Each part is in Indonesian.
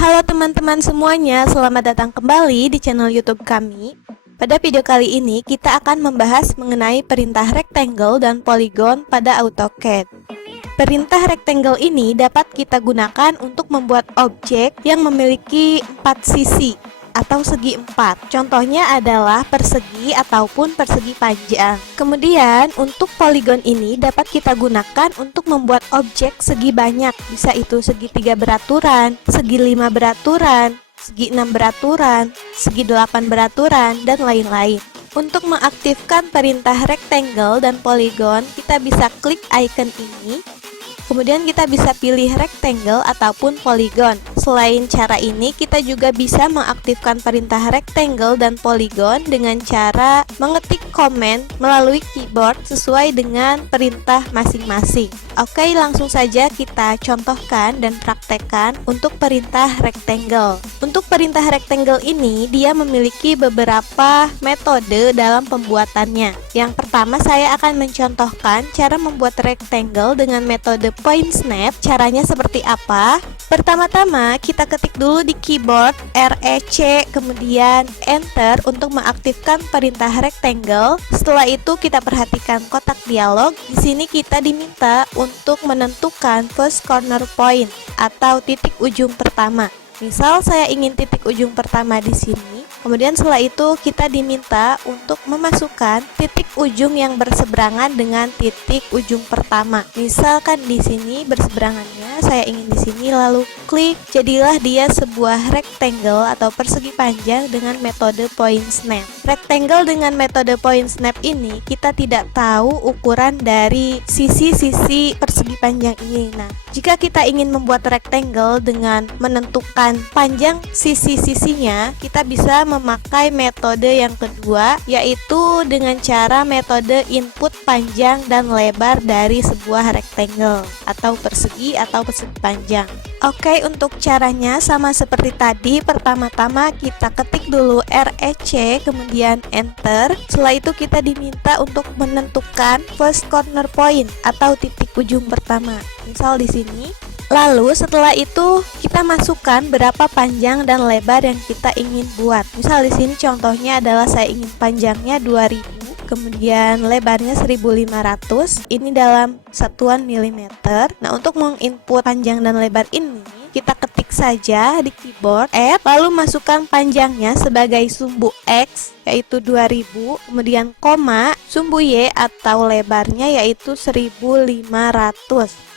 Halo teman-teman semuanya, selamat datang kembali di channel YouTube kami. Pada video kali ini kita akan membahas mengenai perintah rectangle dan polygon pada AutoCAD. Perintah rectangle ini dapat kita gunakan untuk membuat objek yang memiliki 4 sisi atau segi 4. Contohnya adalah persegi ataupun persegi panjang. Kemudian untuk polygon ini dapat kita gunakan untuk membuat objek segi banyak. Bisa itu segi 3 beraturan, segi 5 beraturan, segi 6 beraturan, segi 8 beraturan, dan lain-lain. Untuk mengaktifkan perintah rectangle dan polygon, kita bisa klik icon ini. Kemudian kita bisa pilih rectangle ataupun polygon. Selain cara ini, kita juga bisa mengaktifkan perintah rectangle dan polygon dengan cara mengetik komen melalui keyboard sesuai dengan perintah masing-masing. Oke, langsung saja kita contohkan dan praktekkan untuk perintah rectangle. Untuk perintah rectangle ini, dia memiliki beberapa metode dalam pembuatannya. Yang pertama, saya akan mencontohkan cara membuat rectangle dengan metode point snap. Caranya seperti apa? Pertama-tama kita ketik dulu di keyboard REC kemudian enter untuk mengaktifkan perintah rectangle. Setelah itu kita perhatikan kotak dialog. Di sini kita diminta untuk menentukan first corner point atau titik ujung pertama. Misal saya ingin titik ujung pertama di sini. Kemudian setelah itu kita diminta untuk memasukkan titik ujung yang berseberangan dengan titik ujung pertama. Misalkan di sini berseberangannya, saya ingin di sini lalu klik, jadilah dia sebuah rectangle atau persegi panjang dengan metode point snap. Rectangle dengan metode point snap ini kita tidak tahu ukuran dari sisi-sisi persegi panjang ini. Nah, jika kita ingin membuat rectangle dengan menentukan panjang sisi-sisinya, kita bisa memakai metode yang kedua, yaitu dengan cara metode input panjang dan lebar dari sebuah rectangle atau persegi panjang. Oke, untuk caranya sama seperti tadi. Pertama-tama kita ketik dulu REC kemudian enter. Setelah itu kita diminta untuk menentukan first corner point atau titik ujung pertama. Misal di sini. Lalu setelah itu kita masukkan berapa panjang dan lebar yang kita ingin buat. Misal di sini contohnya adalah saya ingin panjangnya 2000, kemudian lebarnya 1500. Ini dalam satuan milimeter. Nah, untuk menginput panjang dan lebar ini kita ketik saja di keyboard add, lalu masukkan panjangnya sebagai sumbu X yaitu 2000, kemudian koma, sumbu Y atau lebarnya yaitu 1500.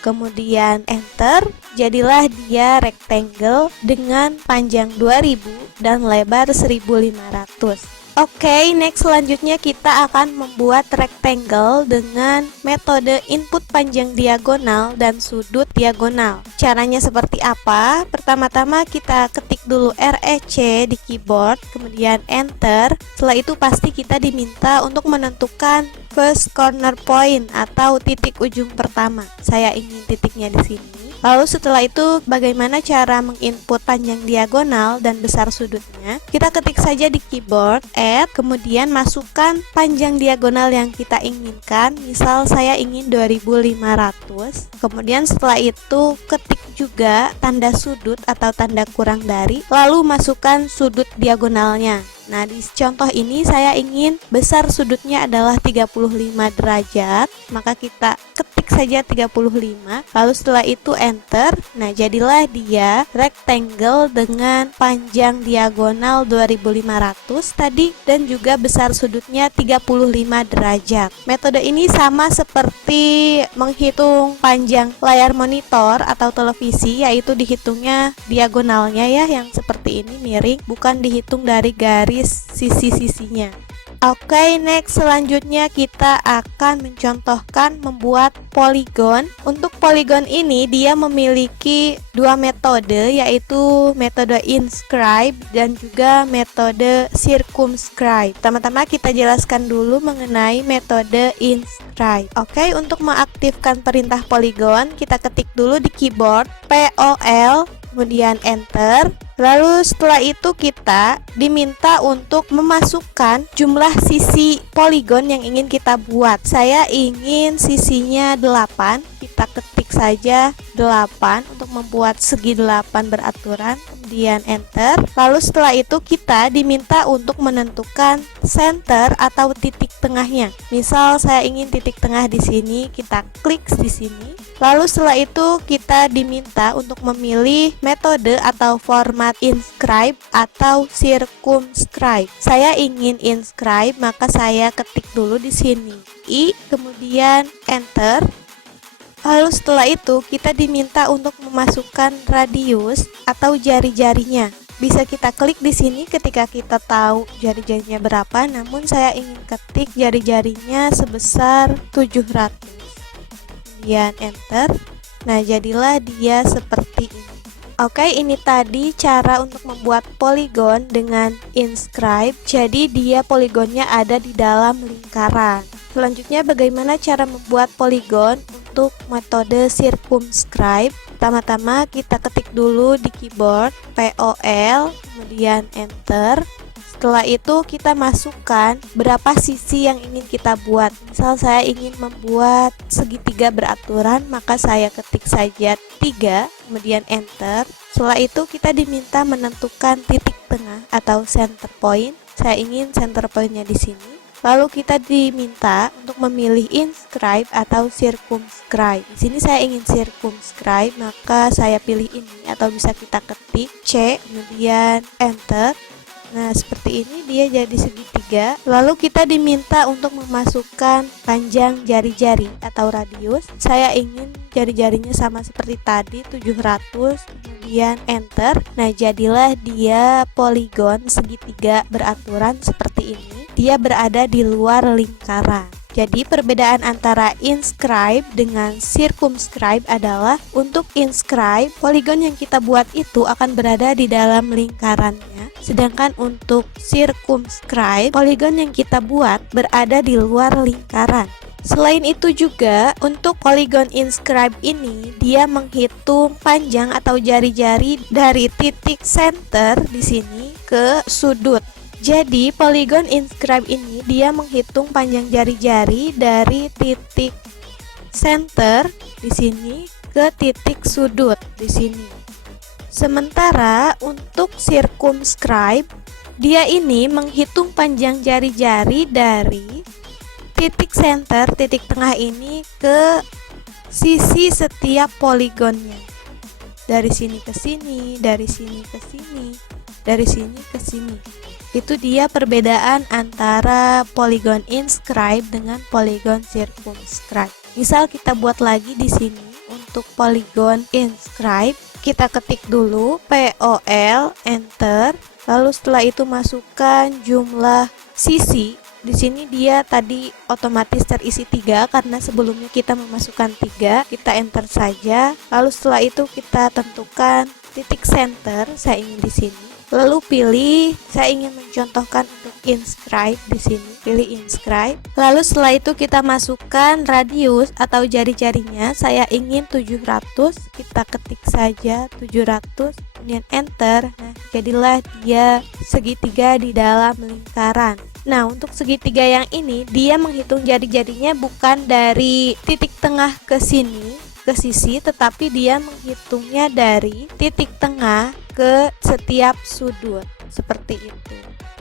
Kemudian enter, jadilah dia rectangle dengan panjang 2000 dan lebar 1500. Oke, next selanjutnya kita akan membuat rectangle dengan metode input panjang diagonal dan sudut diagonal. Caranya seperti apa? Pertama-tama kita ketik dulu REC di keyboard, kemudian enter. Setelah itu pasti kita diminta untuk menentukan first corner point atau titik ujung pertama. Saya ingin titiknya di sini. Lalu setelah itu bagaimana cara menginput panjang diagonal dan besar sudutnya? Kita ketik saja di keyboard add, kemudian masukkan panjang diagonal yang kita inginkan. Misal saya ingin 2500. Kemudian setelah itu ketik juga tanda sudut atau tanda kurang dari, lalu masukkan sudut diagonalnya. Nah, di contoh ini saya ingin besar sudutnya adalah 35 derajat, maka kita ketik saja 35, lalu setelah itu enter. Nah, jadilah dia rectangle dengan panjang diagonal 2500 tadi dan juga besar sudutnya 35 derajat. Metode ini sama seperti menghitung panjang layar monitor atau televisi, yaitu dihitungnya diagonalnya ya, yang seperti ini miring, bukan dihitung dari garis sisi-sisinya. Oke, next selanjutnya kita akan mencontohkan membuat polygon. Untuk polygon ini dia memiliki dua metode, yaitu metode inscribe dan juga metode circumscribe. Pertama-tama kita jelaskan dulu mengenai metode inscribe. Oke, untuk mengaktifkan perintah polygon kita ketik dulu di keyboard POL kemudian enter. Lalu setelah itu kita diminta untuk memasukkan jumlah sisi poligon yang ingin kita buat. Saya ingin sisinya 8, kita ketik saja 8 untuk membuat segi 8 beraturan. kemudian enter. Lalu setelah itu kita diminta untuk menentukan center atau titik tengahnya. Misal saya ingin titik tengah di sini, kita klik di sini. Lalu setelah itu kita diminta untuk memilih metode atau format inscribe atau circumscribe. Saya ingin inscribe, maka saya ketik dulu di sini I, kemudian enter. Lalu setelah itu kita diminta untuk memasukkan radius atau jari-jarinya. Bisa kita klik di sini ketika kita tahu jari-jarinya berapa, namun saya ingin ketik jari-jarinya sebesar 700. Kemudian enter. Nah, jadilah dia seperti ini. Oke, ini tadi cara untuk membuat poligon dengan inscribe. Jadi dia poligonnya ada di dalam lingkaran. Selanjutnya bagaimana cara membuat poligon untuk metode circumscribe. Pertama-tama kita ketik dulu di keyboard POL, kemudian enter. Setelah itu kita masukkan berapa sisi yang ingin kita buat. Misal saya ingin membuat segitiga beraturan, maka saya ketik saja 3, kemudian enter. Setelah itu kita diminta menentukan titik tengah atau center point. Saya ingin center pointnya di sini. Lalu kita diminta untuk memilih inscribe atau circumscribe. Di sini saya ingin circumscribe, maka saya pilih ini atau bisa kita ketik C, kemudian enter. Nah, seperti ini dia jadi segitiga. Lalu kita diminta untuk memasukkan panjang jari-jari atau radius. Saya ingin jari-jarinya sama seperti tadi, 700, kemudian enter. Nah, jadilah dia poligon segitiga beraturan seperti ini. Dia berada di luar lingkaran. Jadi perbedaan antara inscribe dengan circumscribe adalah untuk inscribe, poligon yang kita buat itu akan berada di dalam lingkarannya. Sedangkan untuk circumscribe, poligon yang kita buat berada di luar lingkaran. Selain itu juga, untuk poligon inscribe ini, dia menghitung panjang atau jari-jari dari titik center di sini ke sudut. Jadi poligon inscribe ini dia menghitung panjang jari-jari dari titik center di sini ke titik sudut di sini. Sementara untuk circumscribe, dia ini menghitung panjang jari-jari dari titik center, titik tengah ini ke sisi setiap poligonnya. Dari sini ke sini, dari sini ke sini, dari sini ke sini. Itu dia perbedaan antara poligon inscribe dengan poligon circumscribe. Misal kita buat lagi di sini untuk poligon inscribe, kita ketik dulu POL, enter. Lalu setelah itu masukkan jumlah sisi. Di sini dia tadi otomatis terisi 3 karena sebelumnya kita memasukkan 3. Kita enter saja. Lalu setelah itu kita tentukan titik center, saya ingin di sini. Lalu pilih, saya ingin mencontohkan untuk inscribe di sini. Pilih inscribe. Lalu setelah itu kita masukkan radius atau jari-jarinya. Saya ingin 700. Kita ketik saja 700, kemudian enter. Nah, jadilah dia segitiga di dalam lingkaran. Nah, untuk segitiga yang ini dia menghitung jari-jarinya bukan dari titik tengah ke sini, ke sisi, tetapi dia menghitungnya dari titik tengah ke setiap sudut seperti itu.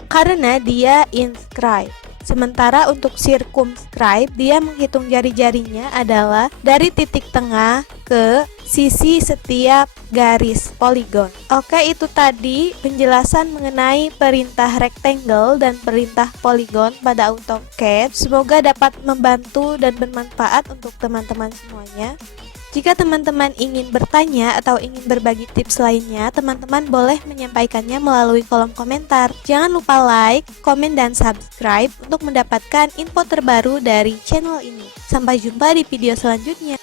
Karena dia inscribe. Sementara untuk circumscribe dia menghitung jari-jarinya adalah dari titik tengah ke sisi setiap garis poligon. Oke, itu tadi penjelasan mengenai perintah rectangle dan perintah polygon pada AutoCAD. Semoga dapat membantu dan bermanfaat untuk teman-teman semuanya. Jika teman-teman ingin bertanya atau ingin berbagi tips lainnya, teman-teman boleh menyampaikannya melalui kolom komentar. Jangan lupa like, komen, dan subscribe untuk mendapatkan info terbaru dari channel ini. Sampai jumpa di video selanjutnya.